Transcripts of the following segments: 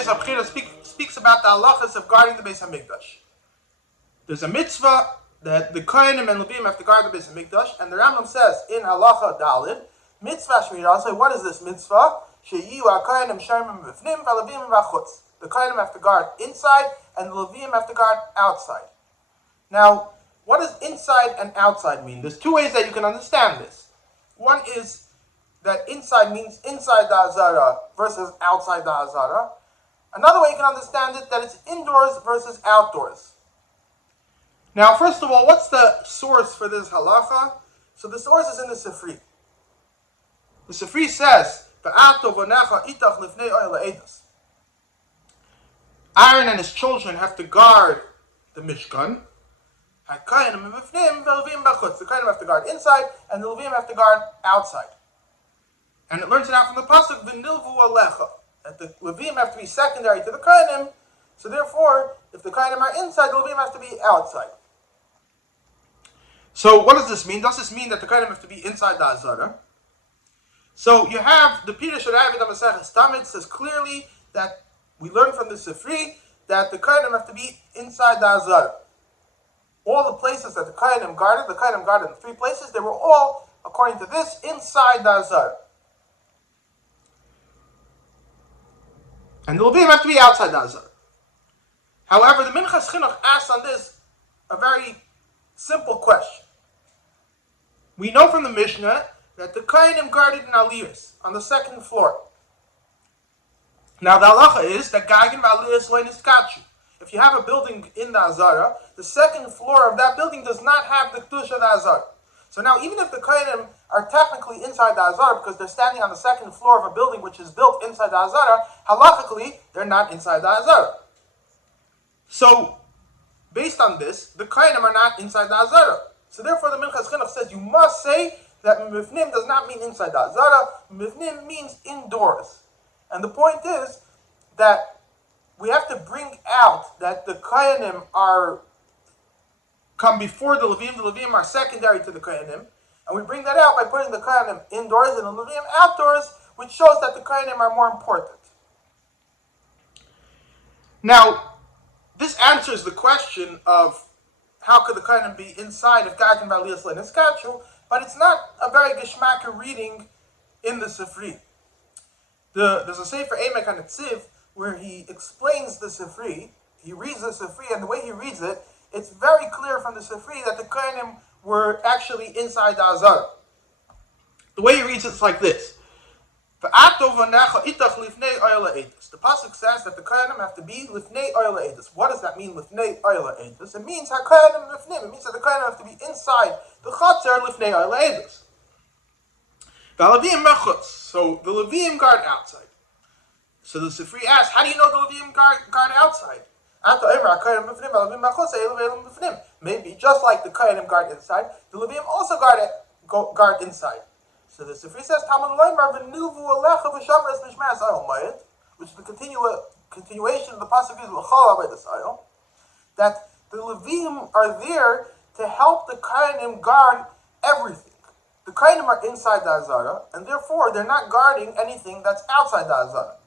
Beis Habechirah speaks about the halachas of guarding the Beis Hamikdash. There's a mitzvah that the Kohanim and Levim have to guard the Beis Hamikdash, and the Rambam says in halacha dalid, mitzvah shmirah. So what is this mitzvah? Sheyiu haKohanim shomrim b'fnim v'Levim b'chutz. The Kohanim have to guard inside, and the Levim have to guard outside. Now, what does inside and outside mean? There's two ways that you can understand this. One is that inside means inside the Hazara versus outside the Hazara. Another way you can understand it, that it's indoors versus outdoors. Now, first of all, what's the source for this halacha? So the source is in the Sifri. The Sifri says, Aaron and his children have to guard the Mishkan. The Kohanim have to guard inside, and the Levim have to guard outside. And it learns it out from the pasuk v'nilvu alecha, that the Levim have to be secondary to the Kohanim. So therefore, if the Kohanim are inside, the Levim have to be outside. So what does this mean? Does this mean that the Kohanim have to be inside the Hazara? So you have the Pirush Rebbe Maseches Tamid says clearly that we learn from the Sifri that the Kohanim have to be inside the Hazara. All the places that the Kohanim guarded in 3 places, they were all, according to this, inside the Hazara. And the Levim have to be outside the Hazara. However, the Minchas Chinuch asks on this a very simple question. We know from the Mishnah that the Kohanim guarded in Aliyos, on the 2nd floor. Now the halacha is that Gagin v'Aliyos lo niskachu. If you have a building in the Hazara, the 2nd floor of that building does not have the Kedusha of the Hazara. So now, even if the Kohanim are technically inside the Hazara because they're standing on the 2nd floor of a building which is built inside the Hazara, halachically, they're not inside the Hazara. So, based on this, the Kohanim are not inside the Hazara. So therefore, the Minchas Chinuch says you must say that mifnim does not mean inside the Hazara. Mifnim means indoors. And the point is that we have to bring out that the Kohanim come before the Levim. The Levim are secondary to the Kohanim. And we bring that out by putting the Kohanim indoors and the Levim outdoors, which shows that the Kohanim are more important. Now, this answers the question of how could the Kohanim be inside if Gagin v'Aliyos lo niskachu, but it's not a very geschmacker reading in the Sifri. There's a Sefer Emek HaNetziv where he explains the Sifri. He reads the Sifri, and the way he reads it, it's very clear from the Sifri that the Kohanim were actually inside the Hazara. The way he reads it's like this. The pasuk says that the Kohanim have to be lifnei oyel ha'edus. What does that mean, lifnei oyel ha'edus? It means haKohanim lifnim. It means that the Kohanim have to be inside the chatzer lifnei oyel ha'edus. The Levim mechutz. So the Levim guard outside. So the Sifri asks, how do you know the Levim guard outside? Maybe just like the Kohanim guard inside, the Levim also guard inside. So the Sifri says, which is the continuation of the pasuk is that the Levim are there to help the Kohanim guard everything. The Kohanim are inside the Hazara, and therefore they're not guarding anything that's outside the Hazara.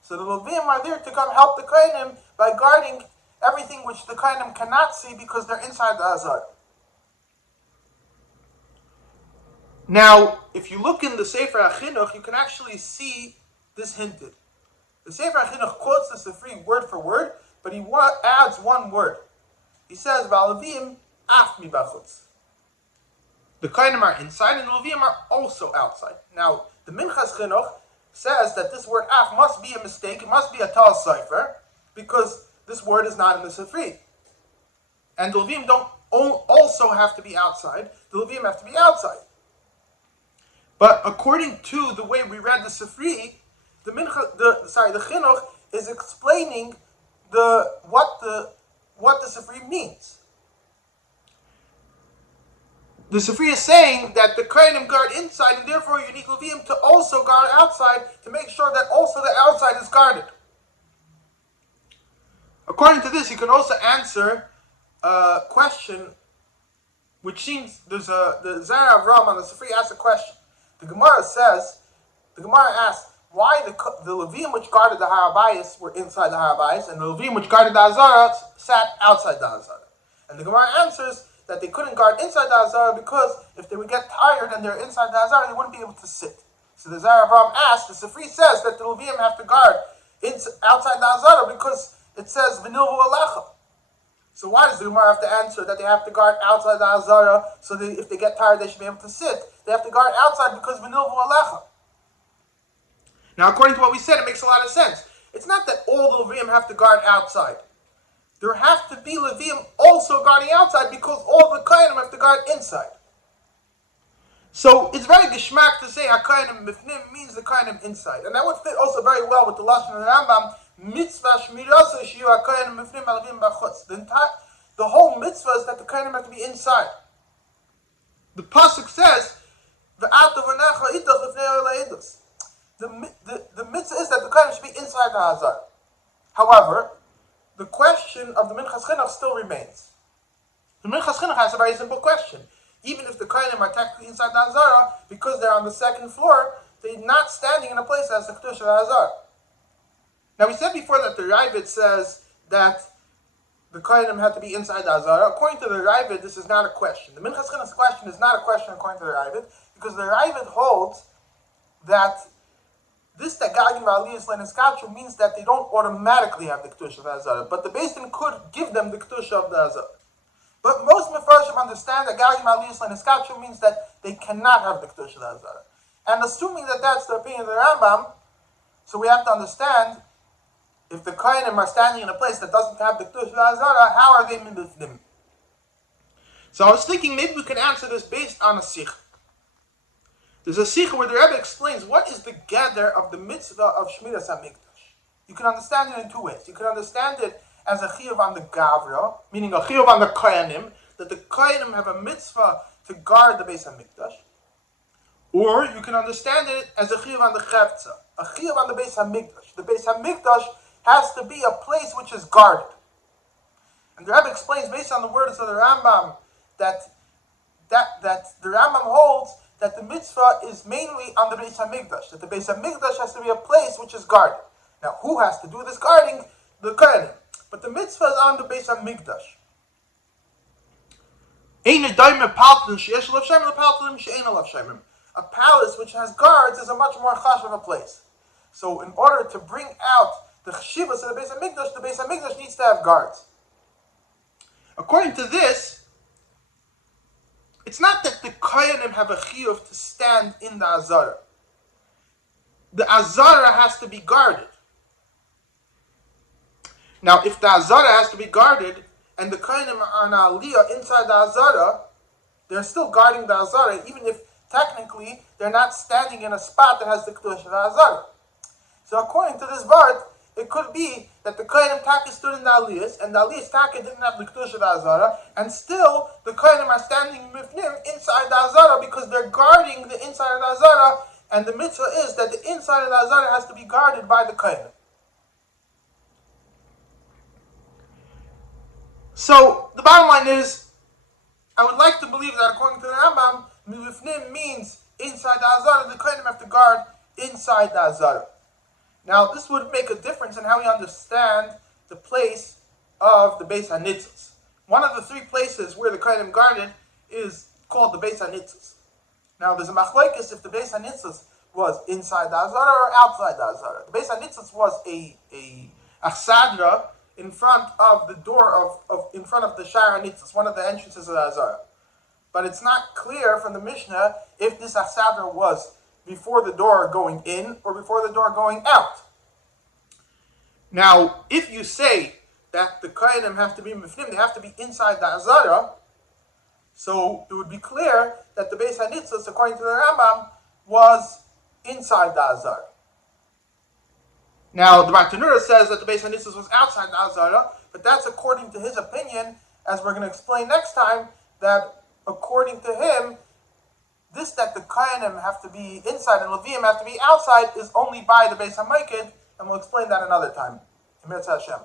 So the Levim are there to come help the Kohanim by guarding everything which the Kohanim cannot see because they're inside the Hazara. Now, if you look in the Sefer HaChinuch, you can actually see this hinted. The Sefer HaChinuch quotes the Sifri word for word, but he adds one word. He says, "V'alavim af mi bachutz." The Kohanim are inside, and the Levim are also outside. Now, the Minchas Chinuch says that this word af must be a mistake. It must be a tal cipher, because this word is not in the Sifri. And the Levim don't also have to be outside. The Levim have to be outside. But according to the way we read the Sifri, the Chinuch is explaining what the Sifri means. The Sifri is saying that the Kohanim guard inside, and therefore you need Levim to also guard outside to make sure that also the outside is guarded. According to this, you can also answer a question, which seems the Zara Avram on the Sifri asks a question. The Gemara asks, why the Levim which guarded the Har HaBayis were inside the Har HaBayis, and the Levim which guarded the Azara sat outside the Azara. And the Gemara answers that they couldn't guard inside the Azara because if they would get tired and they're inside the Azara, they wouldn't be able to sit. So the Zara Avraham asked, the Sifri says that the Levim have to guard outside the Azara because it says V'nilvu Alecha. So why does the Gemara have to answer that they have to guard outside the Azara so that if they get tired they should be able to sit? They have to guard outside because V'nilvu Alecha. Now according to what we said, it makes a lot of sense. It's not that all the Levim have to guard outside. There have to be Levim also guarding outside because all the Kohanim have to guard inside. So it's very geschmack to say HaKohanim Mifnim means the Kohanim inside. And that would fit also very well with the Lashon of the Rambam, Mitzvah Shmirasa Shiyu HaKohanim Mifnim Alavim B'chutz. The whole mitzvah is that the Kohanim have to be inside. The Pasuk says, V'ata v'necha itach l'fnei ha'edus. The mitzvah is that the Kohanim should be inside the Hazar. However, the question of the Minchas Chinuch still remains. The Minchas Chinuch has a very simple question. Even if the Kohanim are technically inside the Hazara, because they're on the second floor, they're not standing in a place that has the Kedush of the Hazara. Now we said before that the Rebbe says that the Kohanim have to be inside the Hazara. According to the Rebbe, this is not a question. The Minchas Chinuch's question is not a question according to the Rebbe, because the Rebbe holds that this that Gagim V'Aliyas Le'Niskachu means that they don't automatically have the Kedush of the Hazara, but the Beis Din could give them the Kedush of the Hazara. But most Mefarshim understand that Gagim Aliyus Le'Niskachu means that they cannot have the Kedush of the Hazara. And assuming that that's the opinion of the Rambam, so we have to understand, if the Kohanim are standing in a place that doesn't have the Kedush of the Hazara, how are they Mibifnim? So I was thinking maybe we could answer this based on a Sikh. There's a Sikh where the Rebbe explains what is the gather of the Mitzvah of Shmiras Hamikdash. You can understand it in two ways. You can understand it as a chiyuv on the Gavra, meaning a chiyuv on the Kohanim, that the Kohanim have a mitzvah to guard the Beis Hamikdash. Or you can understand it as a chiyuv on the Chavtza, a chiyuv on the Beis Hamikdash. The Beis Hamikdash has to be a place which is guarded. And the Rebbe explains, based on the words of the Rambam, that the Rambam holds that the mitzvah is mainly on the Beis Hamikdash, that the Beis Hamikdash has to be a place which is guarded. Now, who has to do this guarding? The Kohanim. But the mitzvah is on the Beis Hamikdash. A palace which has guards is a much more chashuv a place. So in order to bring out the cheshivas of the Beis Hamikdash needs to have guards. According to this, it's not that the Kohanim have a chiyuv to stand in the Azara. The Azara has to be guarded. Now, if the Azara has to be guarded, and the Kohanim are on Aliyah inside the Azara, they're still guarding the Azara, even if technically they're not standing in a spot that has the Kedush of the Azara. So according to this Vart, it could be that the Kohanim Taka stood in the Aliyahs, and the Aliyahs Taka didn't have the Kedush of the Azara, and still the Kohanim are standing Mifnim inside the Azara because they're guarding the inside of the Azara, and the mitzvah is that the inside of the Azara has to be guarded by the Kohanim. So, the bottom line is, I would like to believe that according to the Rambam, Mifnim means inside the Azara, the Kohanim have to guard inside the Azara. Now, this would make a difference in how we understand the place of the Beis HaNitzos. One of the three places where the Kohanim guarded is called the Beis HaNitzos. Now, there's a machlokes if the Beis HaNitzos was inside the Azara or outside the Azara. The Beis HaNitzos was a achsadra in front of the door in front of the Sha'ar HaNitzos, one of the entrances of the Azara. But it's not clear from the Mishnah if this achsadra was before the door going in or before the door going out. Now, if you say that the Kohanim have to be mifnim, they have to be inside the Azara, so it would be clear that the Beis HaNitzos, according to the Rambam, was inside the Azara. Now, the Bartanura says that the Beis HaNitzos was outside the Azara, but that's according to his opinion, as we're going to explain next time, that according to him, this that the Kohanim have to be inside and Levim have to be outside is only by the Beis HaMikdash, and we'll explain that another time. Emir Hashem.